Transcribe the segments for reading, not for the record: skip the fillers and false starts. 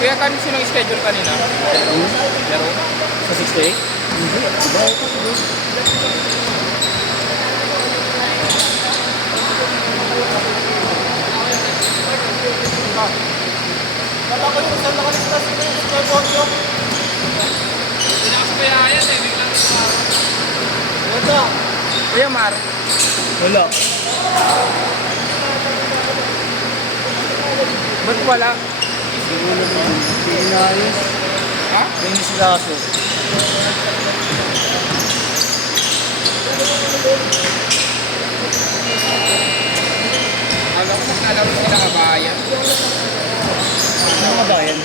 Kaya sino yung schedule kanina? Laro? Sa 68? Hindi. Diba ito? Kala ko yung isang nakalistas ko yung square audio. Hindi na kasi kaya yan eh. Biglang ito. Ito. Kuya Mar. Wala. Ba't wala? Siguro naman. Hindi inayos. Ha? Hindi sila aso. Alam ko maglalaro sila kabayan. Ano ka ba yan?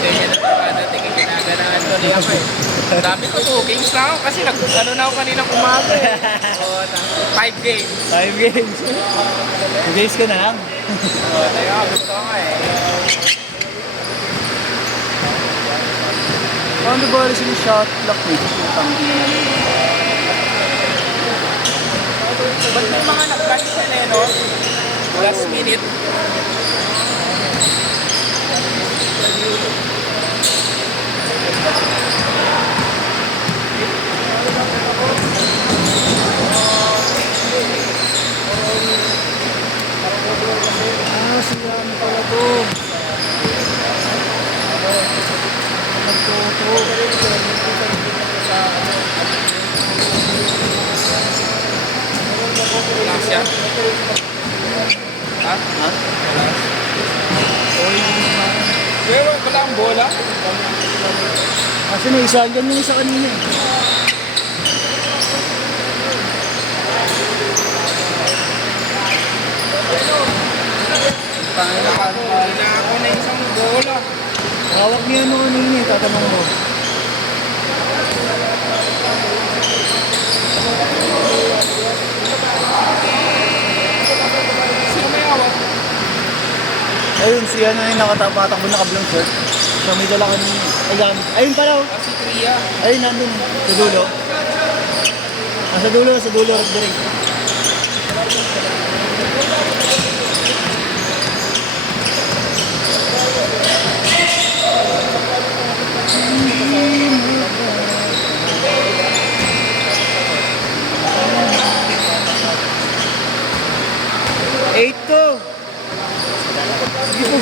Ganyan na padating yung ginaganahan ko niya ako eh. Sabi ko 2 games na ako kasi ano na ako kanina umaga eh. O, 5 games. 5 games. 2 games ka na lang. O, tayo gusto ko nga eh. Paano ba rin sila shot clock eh? Ba't may mga nag-catch yan eh, no? Last minute. Ah, sila ano pala to? Nagtuto. Last yan. Ha? Ha? Oy, Pero wala ang bola. kasi may isa dyan yung isa kanina eh. Wala ako. Wala ako na isang bola. Hawak niya ano kanina eh, tatanong mo. Sino may hawak? Ayun, si ano yung nakatapatakbo na kablang shirt. Siya may dala kanina. Ayan, ayun pala oh. Si Tria. Ayun, nandun. Sa dulo. Sa dulo, direct. Eight to. Sige po.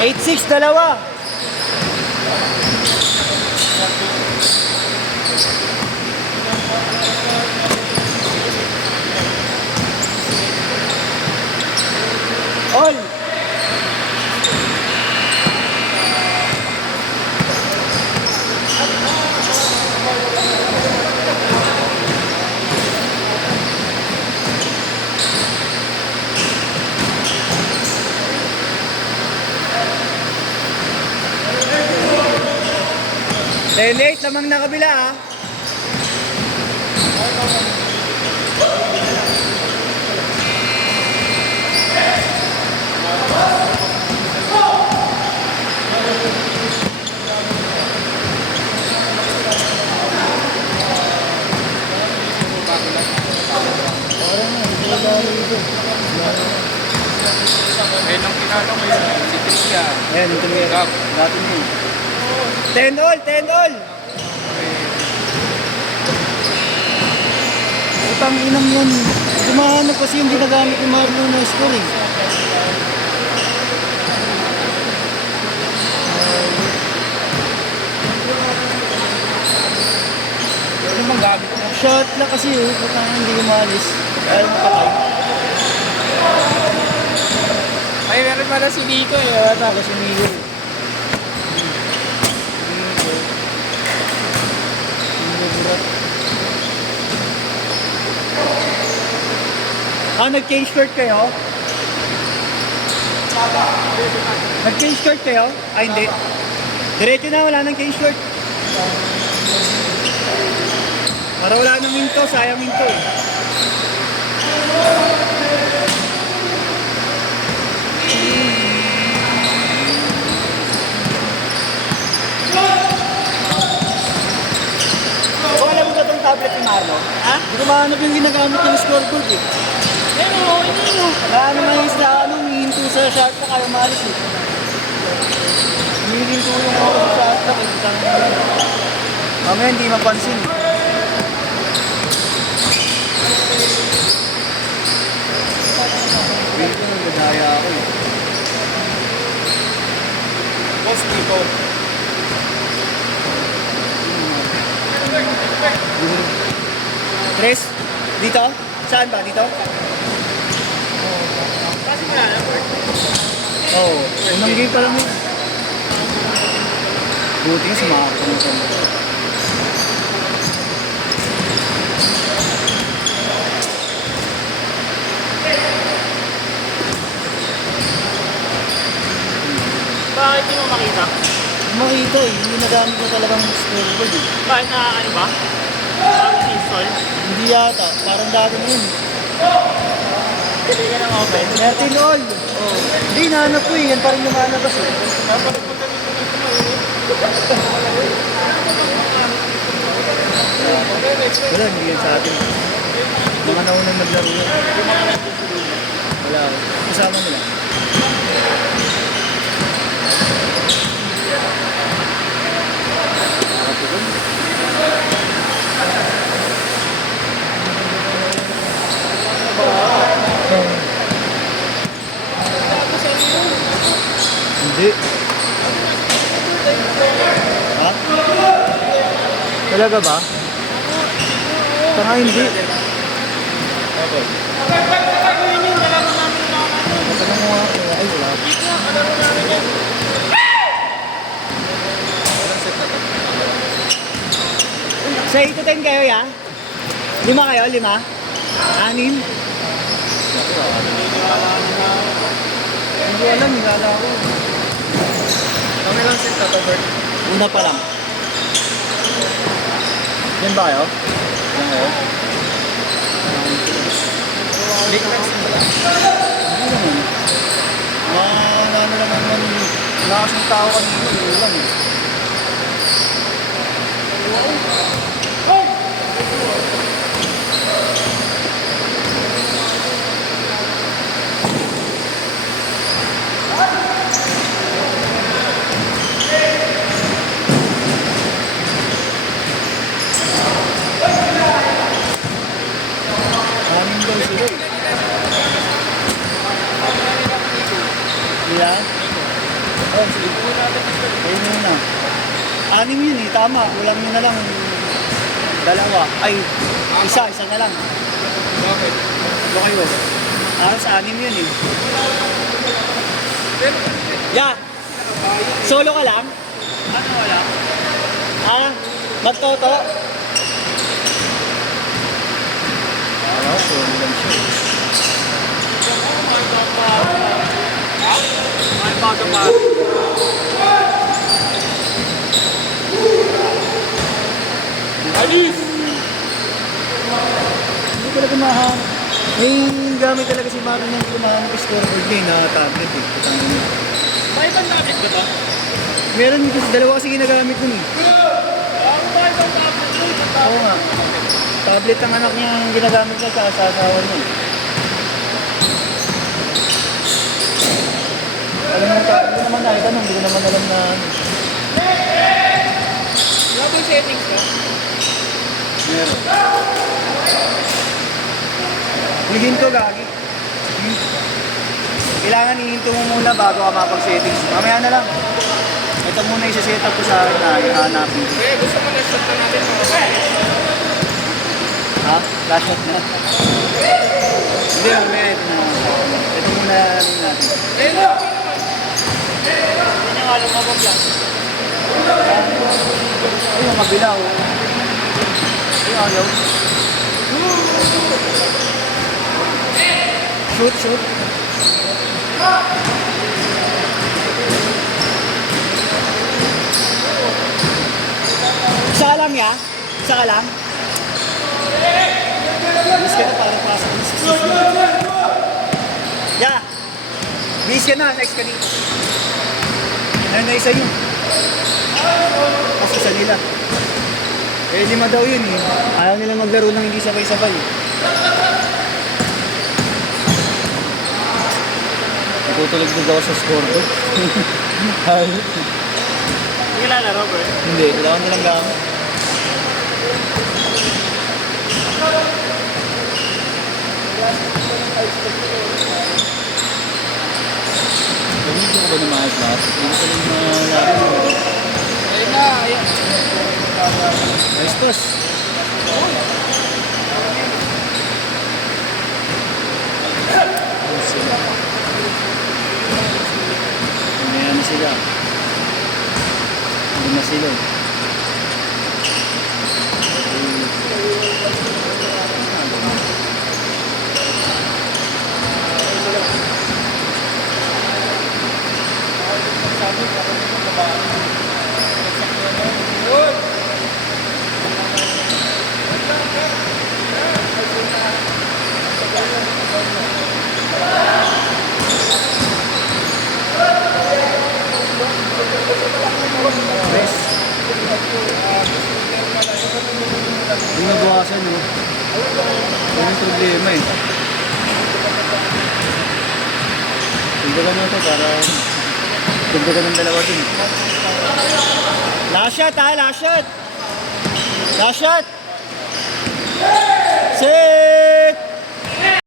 Eight six, dalawa. All. Late lamang na kabila ah. Ayun ang kinala ko yun. Si Christian. Ayan, ito na yun. Gab. Dati na yun. 10 all, 10 all! Utang inang yun. Dumahanap kasi yung ginagamit ni Marlo na score eh. Ano bang gamit mo? Shot lang kasi oh. Utang hindi umalis. Ayaw mapatay. Ay, meron pala si Nico eh. Wala kasi Milo. Nag-change skirt kayo? Nag-change skirt kayo? Ay, hindi. Diretso na, wala nang change skirt. Para wala nang minto, sayang minto eh. Kung alam mo ba itong tablet ni Marlo? Ha? Hindi ko mahanap yung ginagamit ng scoreboard eh. Pero, hindi mo. Ano nga yung isla, humihinto sa shot na kaya malis eh. Humihinto yung ako sa shot na kaya mamaya hindi mapansin eh. Dito nagdadaya ako eh. Boss Nico. Tres? Dito? Saan ba? Dito? Kasi wala na, Bert. Oo. Oh, unang game pa lang eh. Buti nga sumakot mo sa mga. Bakit hindi mo makita? Makita eh, hindi nagamit ko talagang scoreboard eh. Bakit na ano ba? Bakit install? Hindi yata, parang dati na yun. Hindi ka nang open. 13 all! Oh. Hindi, nahanap ko eh, yan pa rin lumalabas eh. Wala, hindi yan sa atin. Mga naunang naglaro yan. Wala, kasama nila. Hindi. Ha? Talaga ba? Tanga hindi. Matanong mo nga ako. Ay, wala. Sa 8 to 10 kayo, ya? 5 kayo? 5? 6? Hindi alam, nilala ko. Kami lang set na to, Bert. Una pa lang. Yan ba kayo? Yan kayo? Big Max mo lang. Hindi naman. Ano naman, lakas ng tao kanina, yun lang eh. Amin daw sila eh. Yeah? Oh, sige. Ayun muna. 6 yun eh, tama. Ulam nyo na lang. 2. Ay, isa na lang. Bakit? Ano kayo? Aras 6 yun eh. Yeah! Solo ka lang? Ano wala? Magtoto? Ano, solo lang siya. Ay, bago pa. Alis! Hindi talaga mahanap. May gamit talaga si Mami ng lumahanap scoreboard niya na tablet eh. Katangin niya. May ibang tablet ba to? Meron kasi dalawa kasi ginagamit nun eh. Ako ba ibang tablet mo? Oo nga. Tablet ang anak niya ang ginagamit niya sa asawa niya. Alam mo, hindi ko naman nakitanong, hindi ko naman alam na ano. Wala bang settings ka? Meron. Hihinto, gagi. Kailangan hihinto mo muna bago ka mapag-settings. Mamaya na lang. Ito muna isa-set up ko sa akin na ihanapin. Kaya gusto mo na-shot na natin mga Ha? Last shot na. Hindi, mamaya ito na. Ito muna rin natin. Eh, no. Hindi niya nga lumabog yan. Ay, yung kabila, oh. Ay, ayaw. Shoot, shoot. Isa ka lang, ya? Isa ka lang? Bis ka na para pasok sa susunod. Ya! Bis ka na, next ka dito. Ano na isa yun? Kasi sa nila. Eh, 5 daw yun eh. Ayaw nila maglaro ng hindi sabay-sabay. Tutulog-tulog ako sa scoreboard. Ay. Hindi ka lalaro, bro. Hindi, wala ko nilang gamit. Gamitin ko ba ng mga class? Hindi ko lang malaro. Ayun na, ayun. Ayos boss. Ayan na sila. Hindi na sila. Bes. Yung nabawasan, no? Yan ang problema eh. Tingnan mo ito para tingnan ng dalawa dun. Last shot ha, last shot! Last shot! Save!